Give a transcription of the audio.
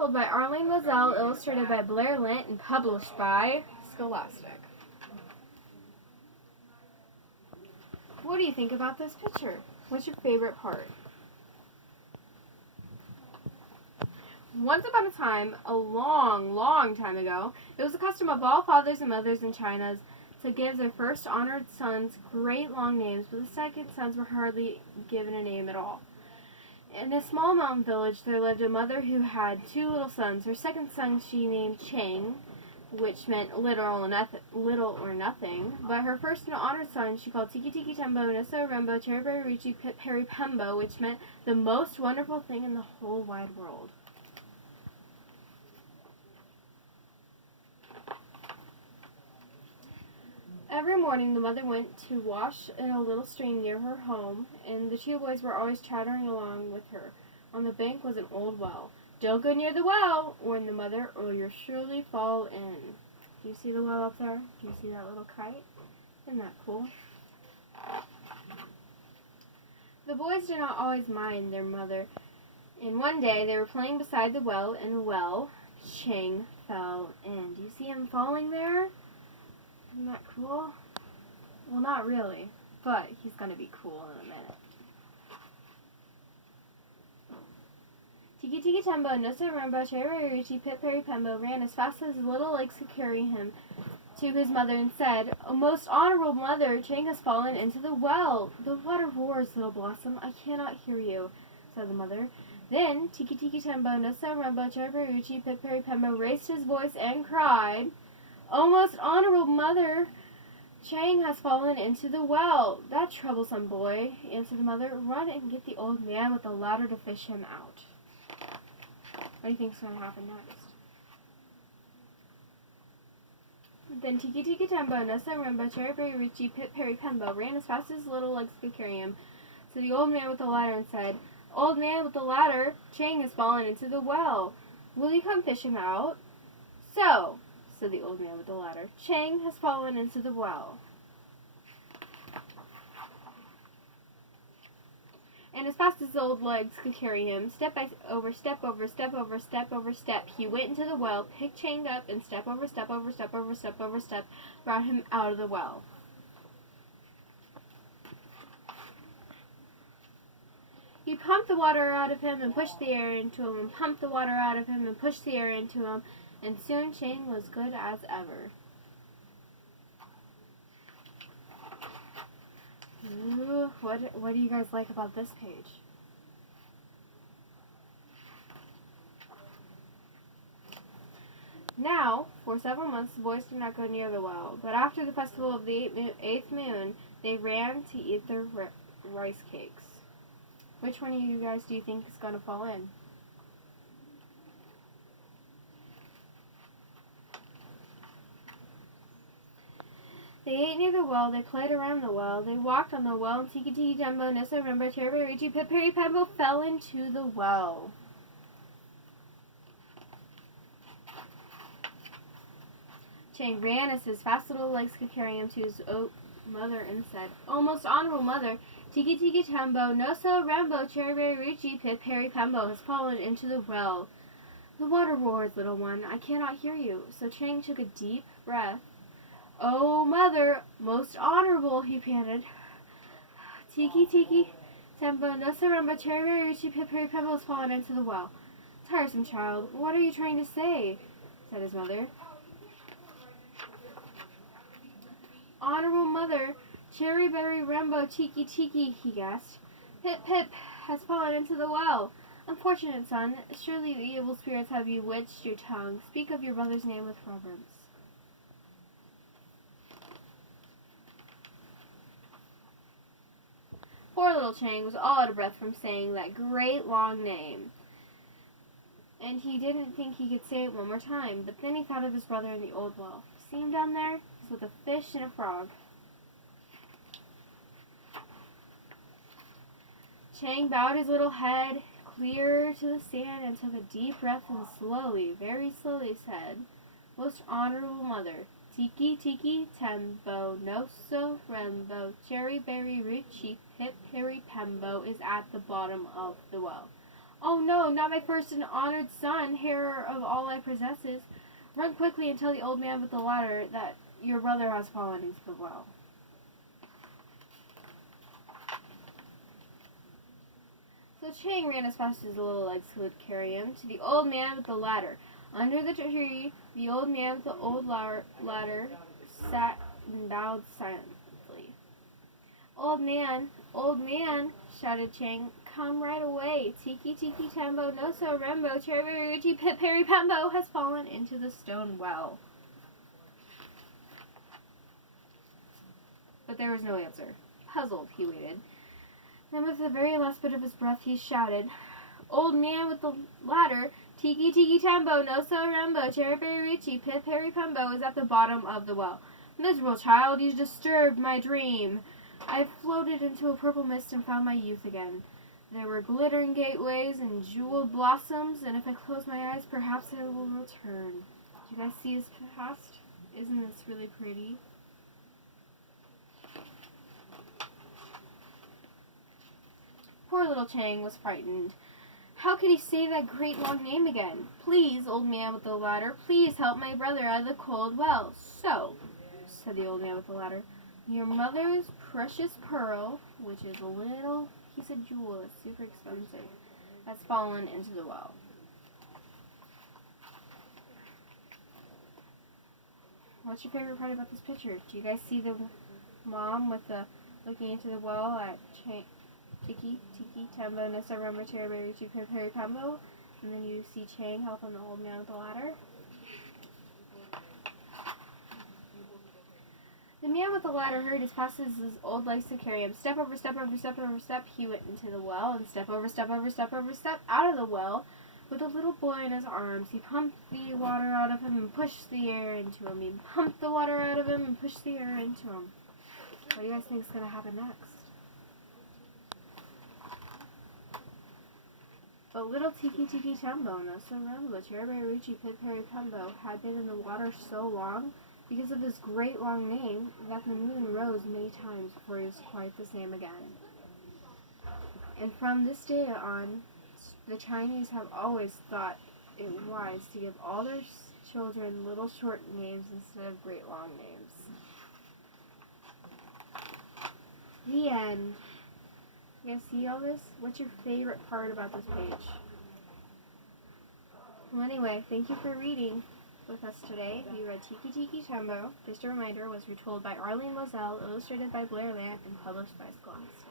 Told by Arlene Model, illustrated by Blair, Lent, and published by Scholastic. What do you think about this picture? What's your favorite part? Once upon a time, a long, long time ago, it was the custom of all fathers and mothers in China to give their first honored sons great long names, but the second sons were hardly given a name at all. In a small mountain village, there lived a mother who had two little sons. Her second son she named Chang, which meant little or nothing. But her first and honored son she called Tikki Tikki Tembo, Nissa Rembo, Cherry Ruchi, Pip Perry Pembo, which meant the most wonderful thing in the whole wide world. Every morning the mother went to wash in a little stream near her home, and the two boys were always chattering along with her. On the bank was an old well. "Don't go near the well," warned the mother, "or you'll surely fall in." Do you see the well up there? Do you see that little kite? Isn't that cool? The boys did not always mind their mother, and one day they were playing beside the well, and Chang fell in. Do you see him falling there? Isn't that cool? Well, not really, but he's going to be cool in a minute. Tikki Tikki Tembo, Nissa Rembo, Cherry Ruchi, Pip Perry Pembo ran as fast as his little legs could carry him to his mother and said, "O most honorable mother, Chang has fallen into the well." "The water roars, little blossom, I cannot hear you," said the mother. Then Tikki Tikki Tembo, Nissa Rembo, Cherry Ruchi, Pip Perry Pembo raised his voice and cried, "O most honorable mother, Chang has fallen into the well." "That troublesome boy," answered the mother. "Run and get the old man with the ladder to fish him out." What do you think is going to happen next? Then Tikki Tikki Tembo, Nissa Rembo, Cherry Ruchi, Pip Perry Pembo ran as fast as his little legs could carry him to the old man with the ladder and said, "Old man with the ladder, Chang has fallen into the well. Will you come fish him out?" "So," said the old man with the ladder, "Chang has fallen into the well." And as fast as the old legs could carry him, step over step over step over step over step, he went into the well, picked Chang up, and step over step over step over step over step, brought him out of the well. He pumped the water out of him and pushed the air into him, and pumped the water out of him and pushed the air into him, and soon Chang was good as ever. Ooh, what do you guys like about this page? Now, for several months, the boys did not go near the well, but after the festival of the eighth moon, they ran to eat their rice cakes. Which one of you guys do you think is going to fall in? They ate near the well, they played around the well, they walked on the well, and Tikki Tikki Tembo, Nissa Rembo, Cherry Ruchi, Pip Perry Pembo fell into the well. Chang ran as his fast little legs could carry him to his mother and said, "O most honorable mother, Tikki Tikki Tembo, Nissa Rembo, Cherry Ruchi, Pip Perry Pembo has fallen into the well. The water roars, little one, I cannot hear you." So Chang took a deep breath. "Oh, mother, most honorable," he panted. "Tikki Tikki Tembo, Nissa Rembo, Cherry Ruchi, Pip Perry Pembo has fallen into the well." "Tiresome child, what are you trying to say?" said his mother. "Honorable mother, Cherry Rembo, Tikki Tikki," he gasped. "Pip Pip has fallen into the well. Unfortunate son, surely the evil spirits have bewitched your tongue. Speak of your brother's name with reverence." Poor little Chang was all out of breath from saying that great long name, and he didn't think he could say it one more time, but then he thought of his brother in the old well. See him down there? He's with a fish and a frog. Chang bowed his little head clear to the sand and took a deep breath and slowly, very slowly said, "Most honorable mother, Tikki Tikki Tembo, Nissa Rembo, Cherry Ruchi, Pip Perry Pembo is at the bottom of the well. Oh no, not my first and honored son, heir of all I possesses. Run quickly and tell the old man with the ladder that your brother has fallen into the well. So Chang ran as fast as the little legs could carry him to the old man with the ladder. Under the tree, the old man with the old ladder sat and bowed silently. Old man, shouted Chang, come right away. Tikki Tikki Tembo, no so Rembo, Cherry Richie Pip Perry Pembo has fallen into the stone well. But there was no answer. Puzzled, he waited. Then with the very last bit of his breath he shouted, Old man with the ladder, Tikki Tikki Tembo, no so Rembo, Cherry Richie Pip Perry Pembo is at the bottom of the well. Miserable child, you disturbed my dream. I floated into a purple mist and found my youth again. There were glittering gateways and jeweled blossoms, and if I close my eyes, perhaps I will return. Do you guys see his past? Isn't this really pretty? Poor little Chang was frightened. How could he say that great long name again? Please, old man with the ladder, please help my brother out of the cold well. So, said the old man with the ladder, your mother's precious pearl, which is a little piece of jewel, it's super expensive, has fallen into the well. What's your favorite part about this picture? Do you guys see the mom with the looking into the well at Tikki Tikki Tembo, Nissa Rummer, Cherry Perry Pembo, and then you see Chang helping the old man with the ladder? The man with the ladder hurried as fast as his old legs could carry him. Step over step over step over step, he went into the well, and step over step over step over step out of the well with a little boy in his arms. He pumped the water out of him and pushed the air into him. He pumped the water out of him and pushed the air into him. What do you guys think is going to happen next? But little Tikki Tikki Tembo, no so Rembo, Cherry Richie Pip Perry Pembo, had been in the water so long, because of his great long name, that the moon rose many times before he was quite the same again. And from this day on, the Chinese have always thought it wise to give all their children little short names instead of great long names. The end. You guys see all this? What's your favorite part about this page? Well, anyway, thank you for reading with us today. We read Tikki Tikki Tembo. Just a reminder, was retold by Arlene Model, illustrated by Blair, and published by Scholastic.